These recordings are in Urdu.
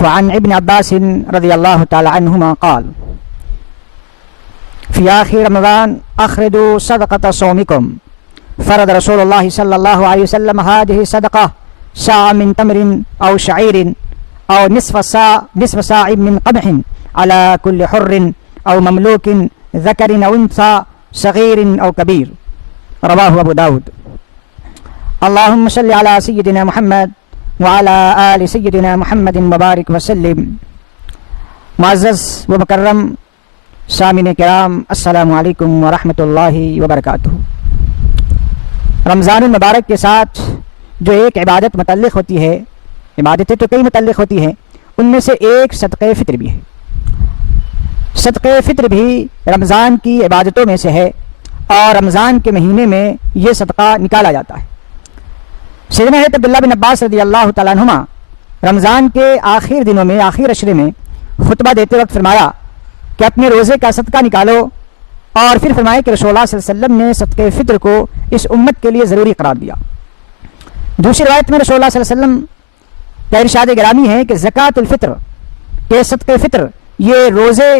فعن ابن عباس رضی اللہ تعالی عنہما قال فی آخر رمضان اخرجوا صدقة صومكم فرض رسول اللہ صلی اللہ علیہ وسلم هذه الصدقة صاع من تمر او شعير او نصف صاع من قمح على كل حر او مملوك ذكر او انثى صغير او كبير رواه ابو داود. اللهم صل على سيدنا محمد وعلى آل سيدنا محمد مبارک وسلم. معزز و مکرم سامعین کرام، السلام علیکم ورحمۃ اللہ وبرکاتہ. رمضان المبارک کے ساتھ جو ایک عبادت متعلق ہوتی ہے، عبادتیں تو کئی متعلق ہوتی ہیں، ان میں سے ایک صدقہ فطر بھی ہے. صدقہ فطر بھی رمضان کی عبادتوں میں سے ہے اور رمضان کے مہینے میں یہ صدقہ نکالا جاتا ہے. سیدنا حضرت عبداللہ بن عباس رضی اللہ تعالیٰ عنہما رمضان کے آخر دنوں میں، آخر عشرے میں خطبہ دیتے وقت فرمایا کہ اپنے روزے کا صدقہ نکالو، اور پھر فرمایا کہ رسول اللہ صلی اللہ علیہ وسلم نے صدقہ فطر کو اس امت کے لیے ضروری قرار دیا. دوسری روایت میں رسول اللہ صلی اللہ علیہ وسلم کا ارشاد گرامی ہے کہ زکوٰۃ الفطر، یہ صدقہ فطر، یہ روزے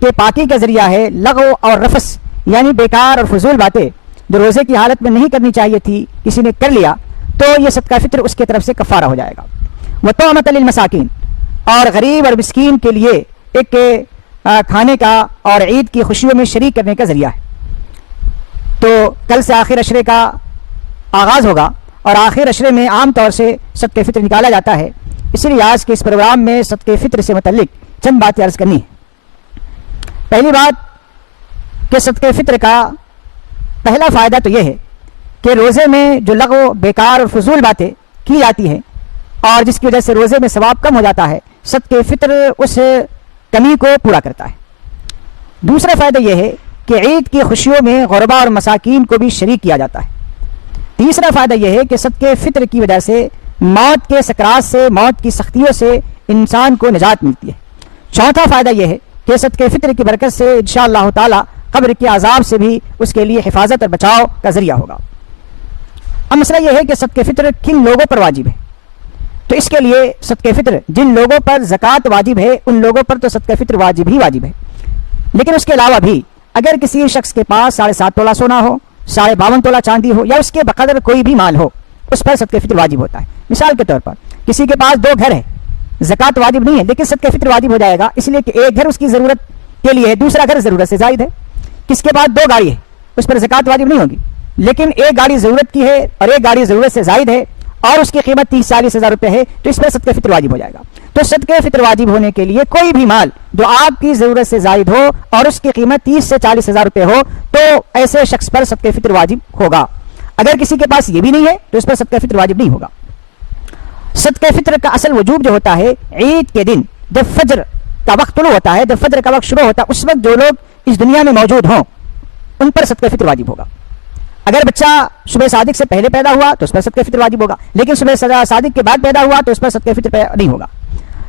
کے پاکی کا ذریعہ ہے. لغو اور رفس یعنی بیکار اور فضول باتیں جو روزے کی حالت میں نہیں کرنی چاہیے تھی، کسی نے کر لیا تو یہ صدقہ فطر اس کی طرف سے کفارہ ہو جائے گا. وطعمۃ للمساکین، اور غریب اور مسکین کے لیے ایک کھانے کا اور عید کی خوشیوں میں شریک کرنے کا ذریعہ ہے. تو کل سے آخر عشرے کا آغاز ہوگا اور آخر عشرے میں عام طور سے صدقہ فطر نکالا جاتا ہے. اسی لیے آج کے اس پروگرام میں صدقہ فطر سے متعلق چند باتیں عرض کرنی ہے. پہلی بات کہ صدقہ فطر کا پہلا فائدہ تو یہ ہے کہ روزے میں جو لغو، بیکار اور فضول باتیں کی جاتی ہیں اور جس کی وجہ سے روزے میں ثواب کم ہو جاتا ہے، صدقہ فطر اس کمی کو پورا کرتا ہے. دوسرا فائدہ یہ ہے کہ عید کی خوشیوں میں غربا اور مساکین کو بھی شریک کیا جاتا ہے. تیسرا فائدہ یہ ہے کہ صدقہ فطر کی وجہ سے موت کے سکرات سے، موت کی سختیوں سے انسان کو نجات ملتی ہے. چوتھا فائدہ یہ ہے کہ صدقہ فطر کی برکت سے انشاءاللہ تعالی قبر کے عذاب سے بھی اس کے لیے حفاظت اور بچاؤ کا ذریعہ ہوگا. اب مسئلہ یہ ہے کہ صدقہ فطر کن لوگوں پر واجب ہے. تو اس کے لیے صدقہ فطر جن لوگوں پر زکوٰۃ واجب ہے ان لوگوں پر تو صدقہ فطر واجب ہی واجب ہے. لیکن اس کے علاوہ بھی اگر کسی شخص کے پاس 7.5 تولہ سونا ہو، 52 تولہ چاندی ہو، یا اس کے بقدر کوئی بھی مال ہو، اس پر صدقہ فطر واجب ہوتا ہے. مثال کے طور پر کسی کے پاس 2 گھر ہے، زکوٰۃ واجب نہیں ہے لیکن صدقہ فطر واجب ہو جائے گا، اس لیے کہ ایک گھر اس کی ضرورت کے لیے ہے، دوسرا گھر ضرورت سے زائد ہے. کس کے پاس 2 گاڑی ہے، اس پر زکوٰۃ واجب نہیں ہوگی، لیکن ایک گاڑی ضرورت کی ہے اور ایک گاڑی ضرورت سے زائد ہے اور اس کی قیمت 30-40 ہزار روپے ہے، تو اس پر صدقہ فطر واجب ہو جائے گا. تو صدقہ فطر واجب ہونے کے لیے کوئی بھی مال جو آپ کی ضرورت سے زائد ہو اور اس کی قیمت 30 سے 40 ہزار روپے ہو تو ایسے شخص پر صدقہ فطر واجب ہوگا. اگر کسی کے پاس یہ بھی نہیں ہے تو اس پر صدقہ فطر واجب نہیں ہوگا. صدقہ فطر کا اصل وجوب جو ہوتا ہے عید کے دن جب فجر کا وقت طلوع ہوتا ہے، جب فجر کا وقت شروع ہوتا ہے، اس وقت جو لوگ اس دنیا میں موجود ہوں ان پر صدقہ فطر واجب ہوگا. اگر بچہ صبح صادق سے پہلے پیدا ہوا تو اس پر صدقہ فطر واجب ہوگا، لیکن صبح صادق کے بعد پیدا ہوا تو اس پر صدقہ فطر نہیں ہوگا.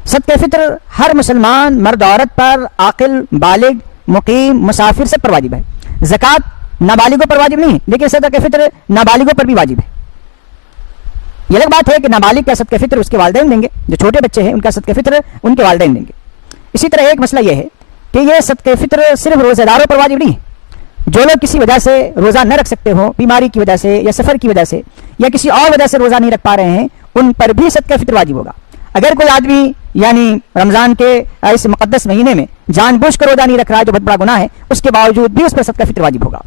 صدقہ فطر ہر مسلمان مرد عورت پر، عاقل، بالغ، مقیم، مسافر سب پر واجب ہے. زکوٰۃ نابالغوں پر واجب نہیں ہے لیکن صدقہ فطر نابالغوں پر بھی واجب ہے. یہ الگ بات ہے کہ نابالغ کا صدقہ فطر اس کے والدین دیں گے، جو چھوٹے بچے ہیں ان کا صدقہ فطر ان کے والدین دیں گے. اسی طرح ایک مسئلہ یہ ہے کہ یہ صدقہ فطر صرف روزہ داروں پر واجب نہیں ہے. جو لوگ کسی وجہ سے روزہ نہ رکھ سکتے ہوں، بیماری کی وجہ سے یا سفر کی وجہ سے یا کسی اور وجہ سے روزہ نہیں رکھ پا رہے ہیں، ان پر بھی صدقہ فطر واجب ہوگا. اگر کوئی آدمی یعنی رمضان کے اس مقدس مہینے میں جان بوجھ کر روزہ نہیں رکھ رہا ہے جو بہت بڑا گناہ ہے، اس کے باوجود بھی اس پر صدقہ فطر واجب ہوگا.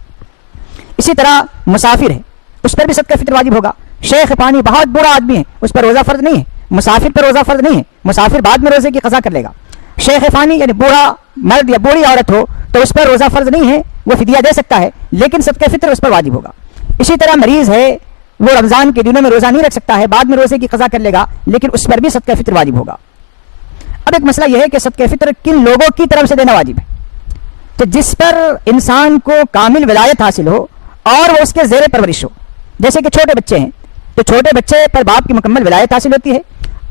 اسی طرح مسافر ہے، اس پر بھی صدقہ فطر واجب ہوگا. شیخ پانی بہت برا آدمی ہے، اس پر روزہ فرض نہیں ہے، مسافر پر روزہ فرض نہیں ہے، مسافر بعد میں روزے کی قضا کر لے گا. شیخ فانی یعنی بوڑھا مرد یا بوڑھی عورت ہو تو اس پر روزہ فرض نہیں ہے، وہ فدیہ دے سکتا ہے لیکن صدقہ فطر اس پر واجب ہوگا. اسی طرح مریض ہے، وہ رمضان کے دنوں میں روزہ نہیں رکھ سکتا ہے، بعد میں روزے کی قضا کر لے گا لیکن اس پر بھی صدقہ فطر واجب ہوگا. اب ایک مسئلہ یہ ہے کہ صدقہ فطر کن لوگوں کی طرف سے دینا واجب ہے. تو جس پر انسان کو کامل ولایت حاصل ہو اور وہ اس کے زیر پرورش ہو، جیسے کہ چھوٹے بچے ہیں تو چھوٹے بچے پر باپ کی مکمل ولایت حاصل ہوتی ہے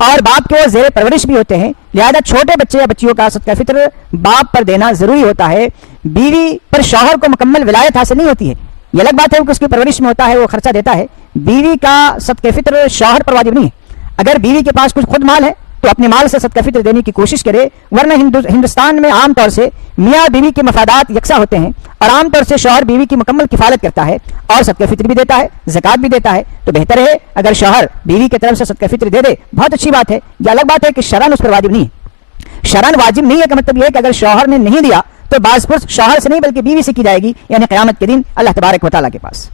اور باپ کے وہ زیر پرورش بھی ہوتے ہیں، لہذا چھوٹے بچے یا بچیوں کا صدقہ فطر باپ پر دینا ضروری ہوتا ہے. بیوی پر شوہر کو مکمل ولایت حاصل نہیں ہوتی ہے، یہ الگ بات ہے کہ اس کی پرورش میں ہوتا ہے، وہ خرچہ دیتا ہے. بیوی کا صدقہ فطر شوہر پر واجب نہیں ہے. اگر بیوی کے پاس کچھ خود مال ہے تو اپنے مال سے صدقہ فطر دینے کی کوشش کرے، ورنہ ہندوستان میں عام طور سے میاں بیوی کے مفادات یکساں ہوتے ہیں اور عام طور سے شوہر بیوی کی مکمل کفالت کرتا ہے اور صدقہ فطر بھی دیتا ہے، زکوٰۃ بھی دیتا ہے. تو بہتر ہے اگر شوہر بیوی کی طرف سے صدقہ فطر دے دے، بہت اچھی بات ہے. یہ الگ بات ہے کہ شرعاً اس پر واجب نہیں ہے. شرعاً واجب نہیں ہے کا مطلب یہ ہے کہ اگر شوہر نے نہیں دیا تو بعض پرس شوہر سے نہیں بلکہ بیوی سے کی جائے گی، یعنی قیامت کے دن اللہ تبارک و تعالیٰ کے پاس.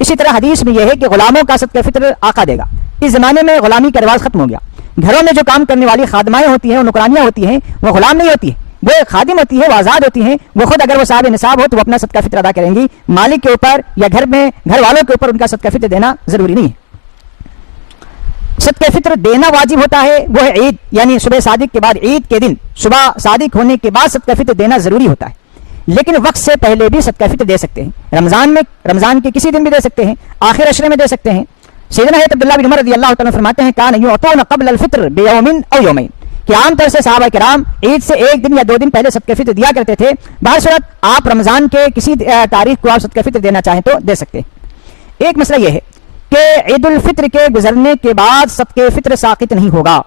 اسی طرح حدیث میں یہ ہے کہ غلاموں کا صدقہ فطر آقا دے گا. اس زمانے میں غلامی کا رواج ختم ہو گیا. گھروں میں جو کام کرنے والی خادمائیں ہوتی ہیں، وہ نوکرانیاں ہوتی ہیں، وہ غلام نہیں ہوتی ہیں، وہ ایک خادم ہوتی ہے، وہ آزاد ہوتی ہیں. وہ خود اگر وہ صاحب نصاب ہو تو وہ اپنا صدقہ فطر ادا کریں گی. مالک کے اوپر یا گھر والوں کے اوپر ان کا صدقہ فطر دینا ضروری نہیں ہے. صدقہ فطر دینا واجب ہوتا ہے وہ ہے عید، یعنی صبح صادق کے بعد عید کے دن صبح صادق ہونے کے بعد صدقہ فطر دینا ضروری ہوتا ہے. لیکن وقت سے پہلے بھی صدقہ فطر دے سکتے ہیں. رمضان کے کسی دن بھی دے سکتے ہیں، آخر عشرے میں دے سکتے ہیں. سیدنا حضرت عبداللہ بن عمر رضی اللہ تعالیٰ فرماتے ہیں کان یعطون قبل الفطر بیوم او یومین، کہ عام طور سے صحابہ کرام عید سے ایک دن یا 2 دن پہلے صدقہ فطر دیا کرتے تھے. بہر صورت آپ رمضان کے کسی تاریخ کو آپ صدقہ فطر دینا چاہیں تو دے سکتے ہیں. ایک مسئلہ یہ ہے کہ عید الفطر کے گزرنے کے بعد صدقہ فطر ساقط نہیں ہوگا،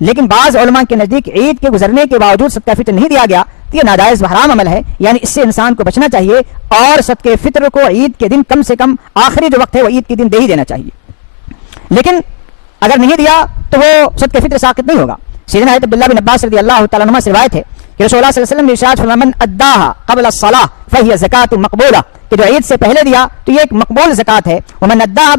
لیکن بعض علماء کے نزدیک عید کے گزرنے کے باوجود صدقہ فطر نہیں دیا گیا تو یہ ناجائز و حرام عمل ہے، یعنی اس سے انسان کو بچنا چاہیے اور صدقہ فطر کو عید کے دن کم سے کم آخری جو وقت ہے وہ عید کے دن دے ہی دینا چاہیے. لیکن اگر نہیں دیا تو وہ صدقہ فطر ساقط نہیں ہوگا. سیدنا حضرت عبداللہ بن عباس رضی اللہ تعالیٰ عنہما سے روایت ہے کہ رسول اللہ صلی اللہ علیہ وسلم نے ارشاد فرمایا من اداها قبل الصلاة فهي زکات مقبولہ، کہ جو عید سے پہلے دیا تو یہ ایک مقبول زکات ہے. ومن اداها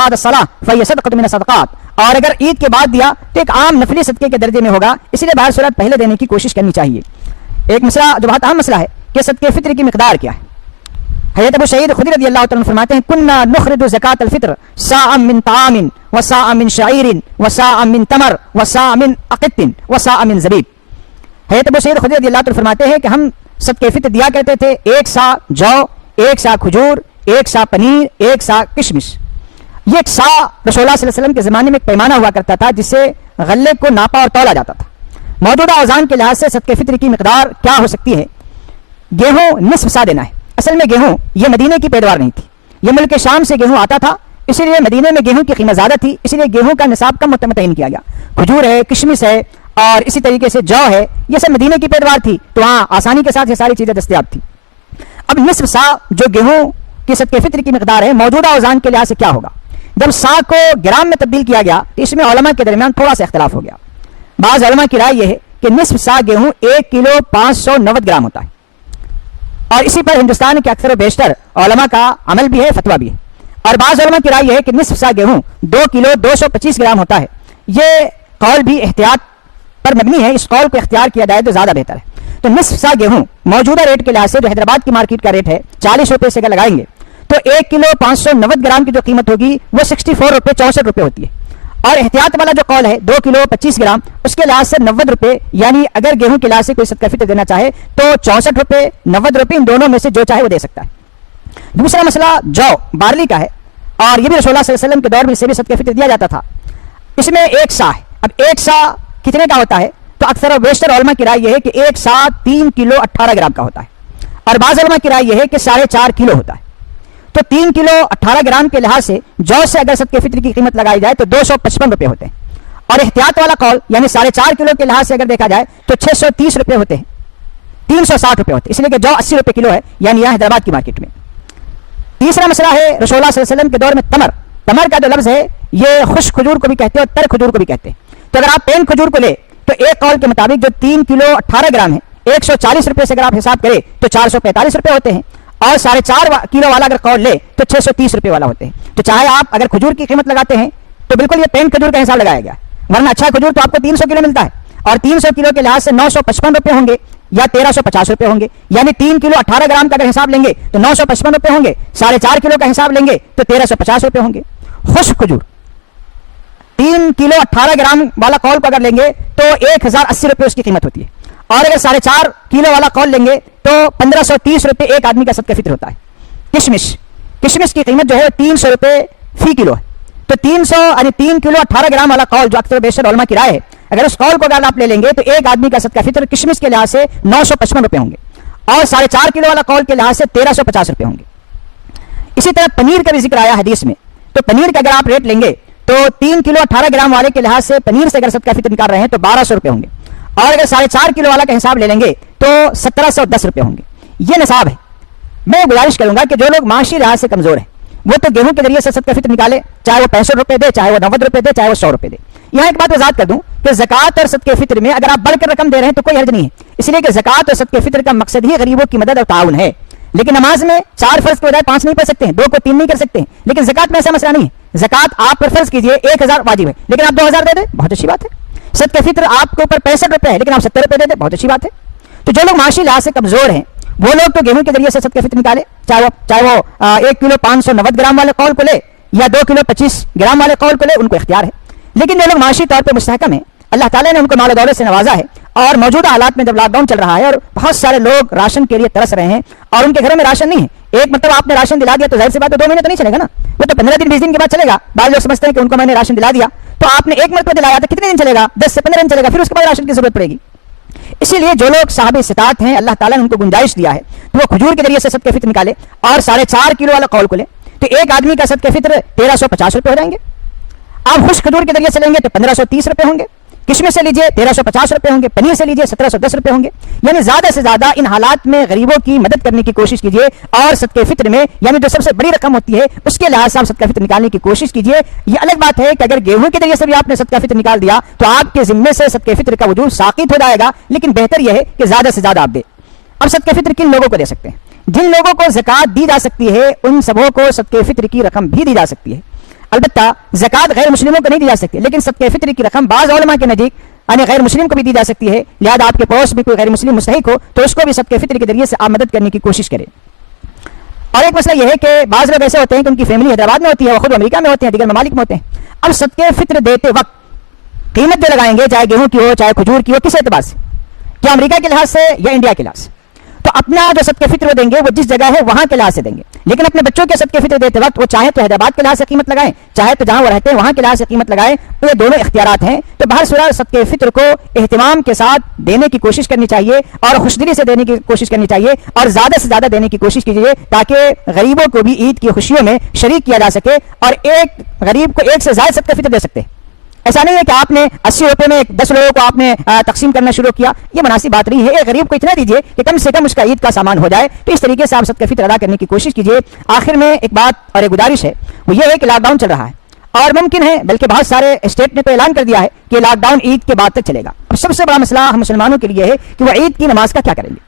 بعد الصلاة فهي صدقۃ من الصدقات، اور اگر عید کے بعد دیا تو ایک عام نفلی صدقے کے درجے میں ہوگا، اس لیے بہر صورت پہلے دینے کی کوشش کرنی چاہیے. ایک مسئلہ جو بہت اہم مسئلہ ہے کہ صدقہ فطر کی مقدار کیا ہے. حضرت ابو سعید خدری رضی اللہ عنہ فرماتے ہیں کننا نخرج زکات الفطر صاعا من طعام وصاعا من شعیر وصاعا من تمر وصاعا من اقط وصاعا من زبیب. حضرت ابو سعید خدری رضی اللہ عنہ فرماتے ہیں کہ ہم صدقہ فطر دیا کرتے تھے 1 سا جو، 1 سا کھجور، 1 سا پنیر، 1 سا کشمش. یہ ایک سا رسول اللہ صلی اللہ علیہ وسلم کے زمانے میں ایک پیمانہ ہوا کرتا تھا جس سے غلے کو ناپا اور تولا جاتا تھا. موجودہ اوزان کے لحاظ سے صدقہ فطر کی مقدار کیا ہو سکتی ہے؟ گیہوں نصف سا دینا ہے. اصل میں گیہوں یہ مدینے کی پیداوار نہیں تھی، یہ ملک شام سے گیہوں آتا تھا، اسی لیے مدینے میں گیہوں کی قیمت زیادہ تھی، اسی لیے گیہوں کا نصاب کم متعین کیا گیا. کھجور ہے، کشمش ہے اور اسی طریقے سے جو ہے، یہ سب مدینے کی پیداوار تھی تو وہاں آسانی کے ساتھ یہ ساری چیزیں دستیاب تھی. اب نصف سا جو گیہوں کی صدقہ فطر کی مقدار ہے موجودہ اوزان کے لحاظ سے کیا ہوگا؟ جب سا کو گرام میں تبدیل کیا گیا تو اس میں علماء کے درمیان تھوڑا سا اختلاف ہو گیا. بعض علماء کی رائے یہ ہے کہ نصف سا گیہوں 1 کلو 590 گرام ہوتا ہے، اور اسی پر ہندوستان کے اکثر و بیشتر علماء کا عمل بھی ہے، فتویٰ بھی ہے. اور بعض علماء کی رائے یہ ہے کہ نصف سا گیہوں 2 کلو 225 گرام ہوتا ہے. یہ قول بھی احتیاط پر مبنی ہے، اس قول کو اختیار کیا جائے تو زیادہ بہتر ہے. تو نصف سا گیہوں موجودہ ریٹ کے لحاظ سے جو حیدرآباد کی مارکیٹ کا ریٹ ہے 40 روپے سے اگر لگائیں گے تو 1 کلو 590 گرام کی جو قیمت ہوگی وہ 64 روپے 64 روپے ہوتی ہے. اور احتیاط والا جو قول ہے 2 کلو 25 گرام اس کے لحاظ سے 90 روپے، یعنی اگر گیہوں کے لحاظ سے کوئی صدقہ فطر دینا چاہے تو 64 روپے 90 روپے ان دونوں میں سے جو چاہے وہ دے سکتا ہے. دوسرا مسئلہ جو بارلی کا ہے، اور یہ بھی رسول اللہ صلی اللہ علیہ وسلم کے دور میں سے بھی صدقہ فطر دیا جاتا تھا. اس میں 1 سا ہے. اب 1 سا کتنے کا ہوتا ہے؟ تو اکثر و بیشتر علماء کی رائے یہ ہے کہ 1 سا 3 کلو 18 گرام کا ہوتا ہے، اور بعض علماء کی رائے یہ ہے کہ 4.5 کلو ہوتا ہے. تو 3 کلو 18 گرام کے لحاظ سے جو سے اگر صدقہ فطر کی قیمت لگائی جائے تو 255 روپے ہوتے ہیں. اور احتیاط والا قول یعنی 4.5 کلو کے لحاظ سے اگر دیکھا جائے تو 630 روپے ہوتے ہیں، 360 روپے ہوتے ہیں، اس لیے کہ جو 80 روپے کلو ہے یعنی یہاں حیدرآباد کی مارکیٹ میں. تیسرا مسئلہ ہے رسول اللہ صلی اللہ علیہ وسلم کے دور میں تمر. تمر کا جو لفظ ہے یہ خشک کھجور کو بھی کہتے ہیں اور تر کھجور کو بھی کہتے ہیں. تو اگر آپ پین کھجور کو لے تو ایک قول کے مطابق جو 3 کلو 18 گرام ہے 140 روپے سے اگر آپ حساب کریں تو 445 روپے ہوتے ہیں، اور 4.5 کلو والا اگر قول لے تو 630 روپے والا ہوتے ہیں. تو چاہے آپ اگر کھجور کی قیمت لگاتے ہیں تو بالکل یہ پین کھجور کا حساب لگایا گیا، ورنہ اچھا کھجور تو آپ کو 300 کلو ملتا ہے، اور 300 کلو کے لحاظ سے 955 روپے ہوں گے یا 1350 روپے ہوں گے. یعنی 3 کلو 18 گرام کا اگر حساب لیں گے تو 955 روپے ہوں گے، 4.5 کلو کا حساب لیں گے تو 1350 روپے ہوں گے. خشک کھجور 3 کلو 18 گرام والا قول کو اگر لیں گے تو 1080 روپے اس کی قیمت ہوتی ہے، اور اگر 4.5 کلو والا قول لیں گے تو 1530 روپے ایک آدمی کا صدقہ فطر ہوتا ہے. کشمش کی قیمت جو ہے 300 روپے فی کلو ہے. تو 300 یعنی 3 کلو 18 گرام والا قول جو اکثر بیشتر علماء کی رائے ہے، اگر اس قول کو اگر آپ لے لیں گے تو ایک آدمی کا صدقہ فطر کشمش کے لحاظ سے 955 روپے ہوں گے، اور 4.5 کلو والا قول کے لحاظ سے 1350 روپے ہوں گے. اسی طرح پنیر کا بھی ذکر آیا حدیث میں. تو پنیر کا اگر آپ ریٹ لیں گے تو 3 کلو 18 گرام والے کے لحاظ سے پنیر سے اگر صدقہ فطر نکال رہے ہیں تو 1200 روپے ہوں گے، اور اگر 4.5 کلو والا کا حساب لے لیں گے تو 1710 روپے ہوں گے. یہ نصاب ہے. میں گزارش کروں گا کہ جو لوگ معاشی لحاظ سے کمزور ہیں وہ تو گیہوں کے ذریعے سے صدقہ فطر نکالے، چاہے وہ 65 روپے دے، چاہے وہ 90 روپے دے، چاہے وہ 100 روپے دے. یہاں ایک بات وضاحت کر دوں کہ زکوٰۃ اور صدقہ فطر میں اگر آپ بڑھ کر رقم دے رہے ہیں تو کوئی حرج نہیں ہے، اس لیے کہ زکوٰۃ اور صدقہ فطر کا مقصد ہی غریبوں کی مدد اور تعاون ہے. لیکن نماز میں 4 فرض کے بجائے 5 نہیں پڑھ سکتے ہیں، 2 کو 3 نہیں کر سکتے ہیں. لیکن زکوٰۃ میں ایسا مسئلہ نہیں ہے. زکوٰۃ آپ پر فرض کیجئے 1000 واجب ہے لیکن آپ 2000 دے دیں، بہت اچھی بات ہے. صدقہ فطر آپ کے اوپر 65 روپے ہے لیکن آپ 70 روپے دے دیں، بہت اچھی بات ہے. تو جو لوگ معاشی لحاظ سے کمزور ہیں وہ لوگ تو گیہوں کے ذریعے سے صدقہ فطر نکالے، چاہے وہ 1 کلو 590 گرام والے قول کو لے یا 2 کلو 25 گرام والے قول کو لے، ان کو اختیار ہے. لیکن جو لوگ معاشی طور پہ مستحکم ہیں، اللہ تعالیٰ نے ان کو مال و دولت سے نوازا ہے، اور موجودہ حالات میں جب لاک ڈاؤن چل رہا ہے اور بہت سارے لوگ راشن کے لیے ترس رہے ہیں اور ان کے گھروں میں راشن نہیں ہے. ایک مرتبہ آپ نے راشن دلا دیا تو ظاہر سی بات ہے 2 مہینے تو نہیں چلے گا نا، وہ تو 15 دن 20 دن کے بعد چلے گا. بعض لوگ سمجھتے ہیں کہ ان کو میں نے راشن دلا دیا، تو آپ نے ایک مرتبہ دلایا تو کتنے دن چلے گا؟ 10 سے 15 دن چلے گا، پھر اس کے بعد راشن کی ضرورت پڑے گی. اسی لیے جو لوگ صاحب استطاعت ہیں اللہ تعالیٰ نے ان کو گنجائش دیا ہے تو وہ کھجور کے ذریعے سے صدقہ فطر نکالے اور 4.5 کلو والا قول کو لے تو ایک آدمی کا صدقہ فطر 1350 روپے ہو جائیں گے. آپ خشک کھجور کے ذریعے سے لیں گے تو 1530 روپے ہوں گے، کشمش سے لیجئے 1350 روپے ہوں گے، پنیر سے لیجئے 1710 روپے ہوں گے. یعنی زیادہ سے زیادہ ان حالات میں غریبوں کی مدد کرنے کی کوشش کیجئے، اور صدقہ فطر میں یعنی جو سب سے بڑی رقم ہوتی ہے اس کے لحاظ سے آپ صدقہ فطر نکالنے کی کوشش کیجئے. یہ الگ بات ہے کہ اگر گیہوں کے ذریعے سے بھی آپ نے صدقہ فطر نکال دیا تو آپ کے ذمے سے صدقہ فطر کا وجوب ساقط ہو جائے گا، لیکن بہتر یہ ہے کہ زیادہ سے زیادہ آپ دیں. اب صدقہ فطر کن لوگوں کو دے سکتے ہیں؟ جن لوگوں کو زکوٰۃ دی جا سکتی ہے ان سبوں کو صدقہ فطر کی رقم بھی دی جا سکتی ہے. البتہ زکوٰۃ غیر مسلموں کو نہیں دی جا سکتی، لیکن صدقہ فطر کی رقم بعض علماء کے نزدیک یعنی غیر مسلم کو بھی دی جا سکتی ہے. لہذا آپ کے پڑوس میں کوئی غیر مسلم مستحق ہو تو اس کو بھی صدقہ فطر کے ذریعے سے آپ مدد کرنے کی کوشش کریں. اور ایک مسئلہ یہ ہے کہ بعض لوگ ایسے ہوتے ہیں کہ ان کی فیملی حیدرآباد میں ہوتی ہے، وہ خود امریکہ میں ہوتے ہیں، دیگر ممالک میں ہوتے ہیں. اب صدقہ فطر دیتے وقت قیمت جو لگائیں گے، چاہے گیہوں کی ہو چاہے کھجور کی ہو، کس اعتبار سے؟ کیا امریکہ کے لحاظ سے یا انڈیا کے لحاظ سے؟ تو اپنا جو صدقہ فطر وہ دیں گے وہ جس جگہ ہے وہاں کے لحاظ سے دیں گے. لیکن اپنے بچوں کے صدقہ فطر دیتے وقت وہ چاہے تو حیدرآباد کے لحاظ سے قیمت لگائیں، چاہے تو جہاں وہ رہتے ہیں وہاں کے لحاظ سے قیمت لگائیں. تو یہ دونوں اختیارات ہیں. تو بہرصورت صدقہ فطر کو اہتمام کے ساتھ دینے کی کوشش کرنی چاہیے اور خوشدلی سے دینے کی کوشش کرنی چاہیے، اور زیادہ سے زیادہ دینے کی کوشش کیجیے تاکہ غریبوں کو بھی عید کی خوشیوں میں شریک کیا جا سکے. اور ایک غریب کو 1 سے زائد صدقہ فطر دے سکتے ہیں. ایسا نہیں ہے کہ آپ نے 80 روپے میں 10 لوگوں کو آپ نے تقسیم کرنا شروع کیا، یہ مناسب بات نہیں ہے. ایک غریب کو اتنا دیجیے کہ کم سے کم اس کا عید کا سامان ہو جائے. تو اس طریقے سے آپ صدقہ فطر ادا کرنے کی کوشش کیجیے. آخر میں ایک بات اور ایک گزارش ہے، وہ یہ ہے کہ لاک ڈاؤن چل رہا ہے اور ممکن ہے بلکہ بہت سارے اسٹیٹ نے تو اعلان کر دیا ہے کہ لاک ڈاؤن عید کے بعد تک چلے گا. اب سب سے بڑا مسئلہ ہم مسلمانوں کے لیے ہے کہ وہ عید کی نماز کا کیا کریں گے.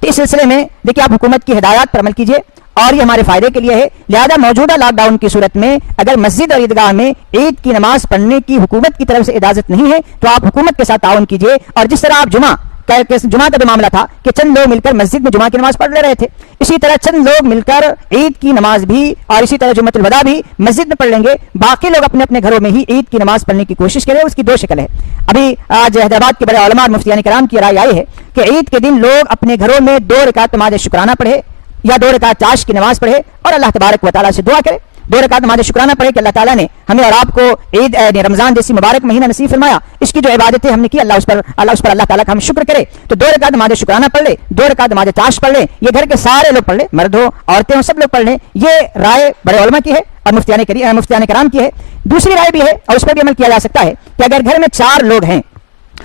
تو اس سلسلے میں دیکھیے آپ حکومت کی ہدایات پر عمل کیجیے اور یہ ہمارے فائدے کے لیے ہے. لہذا موجودہ لاک ڈاؤن کی صورت میں اگر مسجد اور عیدگاہ میں عید کی نماز پڑھنے کی حکومت کی طرف سے اجازت نہیں ہے تو آپ حکومت کے ساتھ تعاون کیجیے. اور جس طرح آپ جمعہ کا بھی معاملہ تھا کہ چند لوگ مل کر مسجد میں جمعہ کی نماز پڑھ لے رہے تھے، اسی طرح چند لوگ مل کر عید کی نماز بھی اور اسی طرح جمعۃ الوداع بھی مسجد میں پڑھ لیں گے. باقی لوگ اپنے اپنے گھروں میں ہی عید کی نماز پڑھنے کی کوشش کریں. اس کی 2 شکل ہے. ابھی آج حیدرآباد کے بڑے علماء اور مفتیان کرام کی رائے آئی ہے کہ عید کے دن لوگ اپنے گھروں میں 2 رکعت نماز شکرانہ پڑھے یا 2 رکعت چاشت کی نماز پڑھے اور اللہ تبارک و تعالیٰ سے دعا کرے. 2 رکعت نماز شکرانہ پڑھے کہ اللہ تعالیٰ نے ہمیں اور آپ کو عید رمضان جیسی مبارک مہینہ نصیب فرمایا. اس کی جو عبادتیں ہم نے کی اللہ تعالیٰ کا ہم شکر کرے. تو 2 رکعت نماز شکرانہ پڑھ لے، 2 رکعت نماز چاشت پڑھ لے. یہ گھر کے سارے لوگ پڑھ لے، مرد ہو عورتیں ہوں، سب لوگ پڑھ لیں. یہ رائے بڑے علماء کی ہے اور مفتیان کرام کی ہے. دوسری رائے بھی ہے اور اس پر بھی عمل کیا جا سکتا ہے کہ اگر گھر میں 4 لوگ ہیں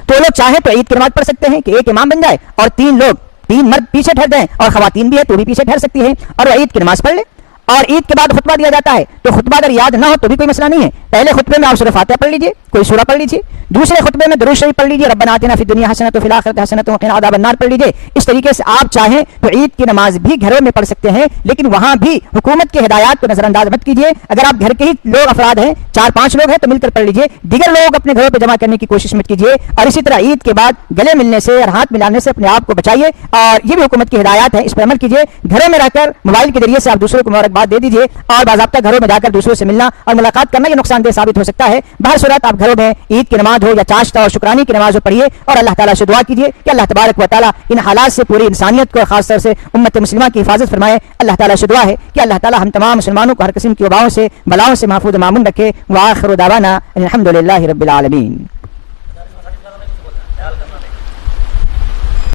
تو لوگ چاہیں تو عید کی نماز پڑھ سکتے ہیں کہ ایک امام بن جائے اور 3 مرد پیچھے ٹھہر جائیں اور خواتین بھی ہے تو بھی پیچھے ٹھہر سکتی ہیں اور وہ عید کی نماز پڑھ لے. اور عید کے بعد خطبہ دیا جاتا ہے تو خطبہ اگر یاد نہ ہو تو بھی کوئی مسئلہ نہیں ہے. پہلے خطبے میں آپ سورہ فاتحہ پڑھ لیجیے، کوئی سورہ پڑھ لیجیے. دوسرے خطبے میں درود شریف پڑھ لیجیے، ربنا آتنا فی الدنیا حسنۃ وفی الآخرۃ حسنۃ وقنا عذاب النار پڑھ لیجیے. اس طریقے سے آپ چاہیں تو عید کی نماز بھی گھروں میں پڑھ سکتے ہیں، لیکن وہاں بھی حکومت کی ہدایات کو نظر انداز مت کیجیے. اگر آپ گھر کے ہی لوگ افراد ہیں، 4-5 لوگ ہیں تو مل کر پڑھ لیجیے. دیگر لوگ اپنے گھروں پہ جمع کرنے کی کوشش مت کیجیے. اور اسی طرح عید کے بعد گلے ملنے سے اور ہاتھ ملانے سے اپنے آپ کو بچائیے. اور یہ بھی حکومت کی ہدایات ہے، اس پر عمل کیجیے. گھروں میں رہ کر موبائل کے ذریعے سے آپ دوسروں کو مبارکباد دے دیجیے اور باضابطہ گھروں میں جا کر دوسروں سے ملنا اور ملاقات کرنا یہ نقصان دہ ثابت ہو سکتا ہے. بہرصورت آپ گھروں میں عید کی نماز ہو یا چاشت اور شکرانی کی نماز ہو پڑھیے اور اللہ تعالیٰ سے دعا کیجیے کہ اللہ تبارک و تعالیٰ ان حالات سے پوری انسانیت کو خاص طور سے امت مسلمہ کی حفاظت فرمائے. اللہ تعالیٰ سے دعا ہے کہ اللہ تعالیٰ ہم تمام مسلمانوں کو ہر قسم کی وباؤں سے بلاؤں سے محفوظ و مامون رکھے. وآخر دعوانا الحمدللہ رب العالمین.